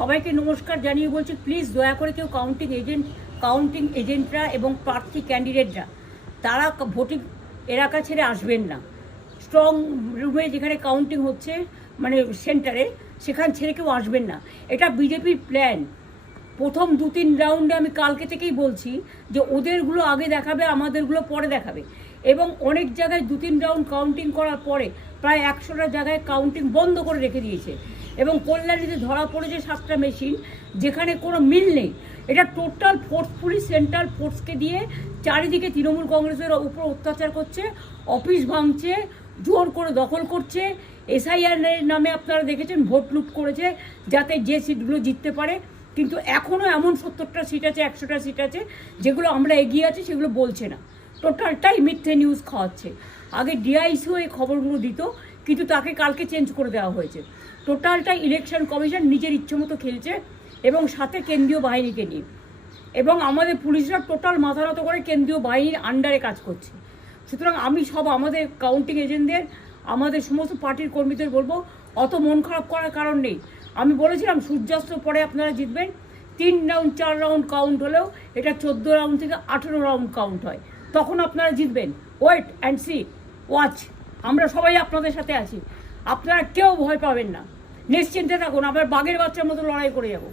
সবাইকে নমস্কার জানিয়ে বলছি, প্লিজ দয়া করে কেউ কাউন্টিং এজেন্টরা এবং প্রার্থী ক্যান্ডিডেটরা তারা ভোটিং এলাকা ছেড়ে আসবেন না। স্ট্রং রুমে যেখানে কাউন্টিং হচ্ছে, মানে সেন্টারে, সেখান ছেড়ে কেউ আসবেন না। এটা বিজেপির প্ল্যান। প্রথম 2-3 রাউন্ডে আমি কালকে থেকেই বলছি যে ওদেরগুলো আগে দেখাবে, আমাদেরগুলো পরে দেখাবে। এবং অনেক জায়গায় 2-3 রাউন্ড কাউন্টিং করার পরে প্রায় 100টা জায়গায় কাউন্টিং বন্ধ করে রেখে দিয়েছে। এবং কল্যাণীতে ধরা পড়েছে 7টা মেশিন, যেখানে কোনো মিল নেই। এটা টোটাল ফোর্সফুলি সেন্ট্রাল ফোর্সকে দিয়ে চারিদিকে তৃণমূল কংগ্রেসের উপর অত্যাচার করছে, অফিস ভাঙছে, জোর করে দখল করছে। এসআইআর নামে আপনারা দেখেছেন ভোট লুট করেছে যাতে যে সিটগুলো জিততে পারে। কিন্তু এখনও এমন 70টা সিট আছে, 100টা সিট আছে যেগুলো আমরা এগিয়ে আছি, সেগুলো বলছে না। টোটালটাই মিথ্যে নিউজ খাওয়াচ্ছে। আগে ডিআইসিও এই খবরগুলো দিত, কিন্তু তাকে কালকে চেঞ্জ করে দেওয়া হয়েছে। টোটালটাই ইলেকশন কমিশন নিজের ইচ্ছে মতো খেলছে, এবং সাথে কেন্দ্রীয় বাহিনীকে নিয়ে। এবং আমাদের পুলিশরা টোটাল মাথা নত করে কেন্দ্রীয় বাহিনীর আন্ডারে কাজ করছে। সুতরাং আমি আমাদের কাউন্টিং এজেন্টদের, আমাদের সমস্ত পার্টির কর্মীদের বলবো, অত মন খারাপ করার কারণ নেই। আমি বলেছিলাম সূর্যাস্তের পরে আপনারা জিতবেন। 3 রাউন্ড 4 রাউন্ড কাউন্ট হলেও এটা 14 রাউন্ড থেকে 18 রাউন্ড কাউন্ট হয়, তখন আপনারা জিতবেন। Wait and see, watch. আমরা সবাই আপনাদের সাথে আছি, আপনারা কেউ ভয় পাবেন না, নিশ্চিন্তে থাকুন। আমরা বাঘের বাচ্চার মতো লড়াই করে যাব।